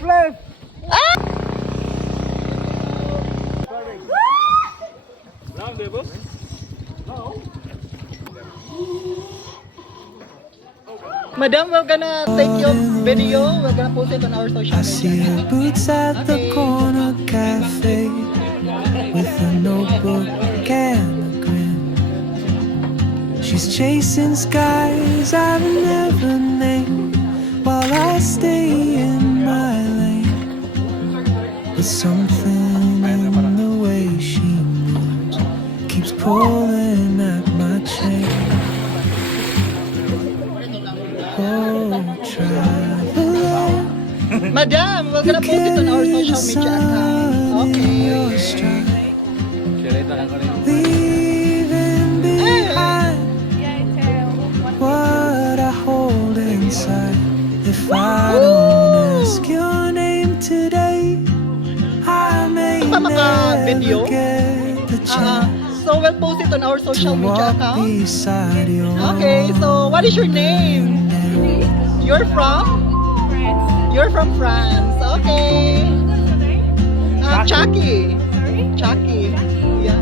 Flip! Madam, we're gonna take your video. We're gonna post it on our social I see media. her boots at the Okay. corner cafe with a notebook and a grin. She's chasing skies I've never named while I stay in my lane. But something in the way she moves keeps pulling at my chain. Oh, traveler. Madam, we're gonna post it on our social media account. Okay. Leaving behind what I hold inside. If I don't ask your name today, I may Video? never get the chance So we'll post it on our to social media walk account. beside you. Okay, so what is your name? You're from? You're from France. Okay. Chucky. Chucky. Yeah.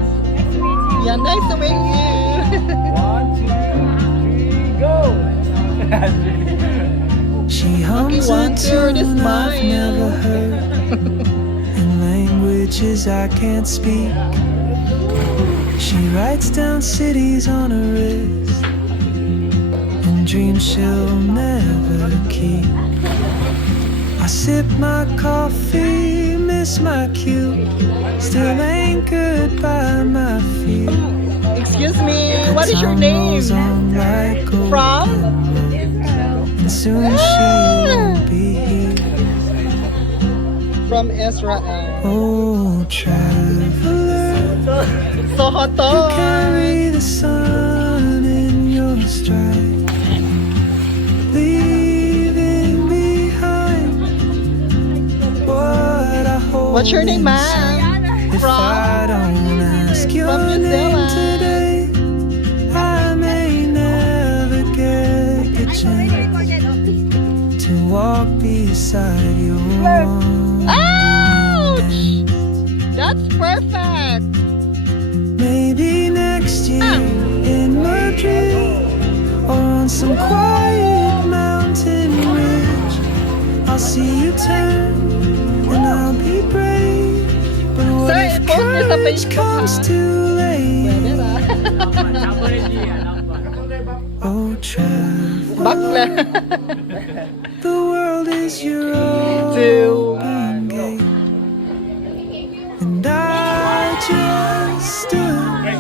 Yeah, nice to meet you. 1, 2, 3, go! She hums one, a two, this tune I've mine. never heard in languages I can't speak. She writes down cities on her wrist and dreams she'll never keep. I sip my coffee, miss my cue, still anchored by my feet. Excuse me, The what is your time name? rolls on like golden From? roads, and soon she'll be here. From Israel. Oh, traveler, So hot to. carry the sun in your stride, leaving behind what I hold. What's your name, inside. ma'am? If I don't ask your From New name Zealand. today, I may never get the chance to walk beside you. Ouch! That's perfect. Maybe next year in Madrid or on some quiet mountain ridge, I'll see you turn and I'll be brave. But what Sir, if post niyo sa courage Facebook, comes ha? too late? Pwede na. Oh, travel, Bakla. the world is your Two. open gate, and I just stood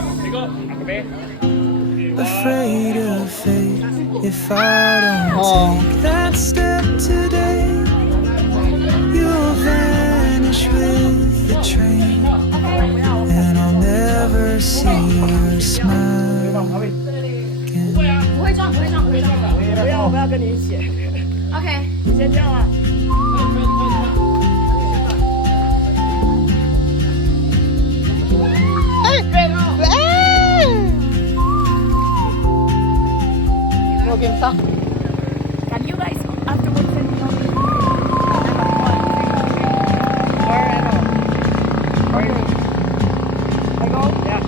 afraid of fate. If I don't Oh. take that step today, you'll vanish with the train, and I'll never see your smile again. 不会撞，不会撞，不会撞。我要跟你一起， OK，先这样啊。Huwag yung tak. Can you guys afterwards send me on? I go? Yeah.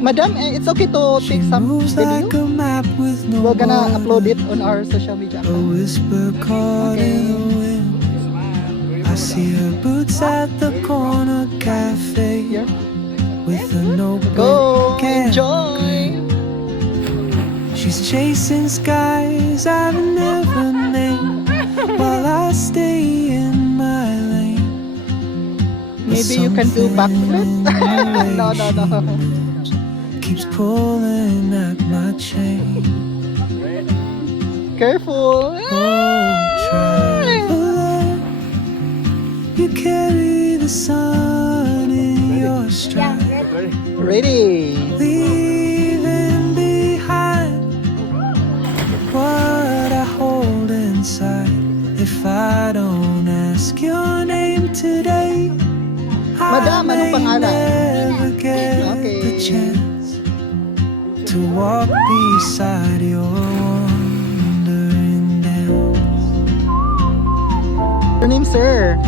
Madam, it's okay to She take some moves like video? a map with no We're gonna upload it border. on our social media A account. whisper caught in the wind. I see her boots at the corner cafe Here. with a notebook. Go, and enjoy! she's chasing skies I've never named while I stay in my lane. But Maybe you can do something backflip? in the way No. she moves keeps pulling at my chain. Careful! Oh, traveler, you carry the sun in your stride, Ready! leaving behind what I hold inside. If I don't ask your name today. Madam, anong pangalan? Never get Okay. the chance to walk beside your wandering dance. Your name, sir?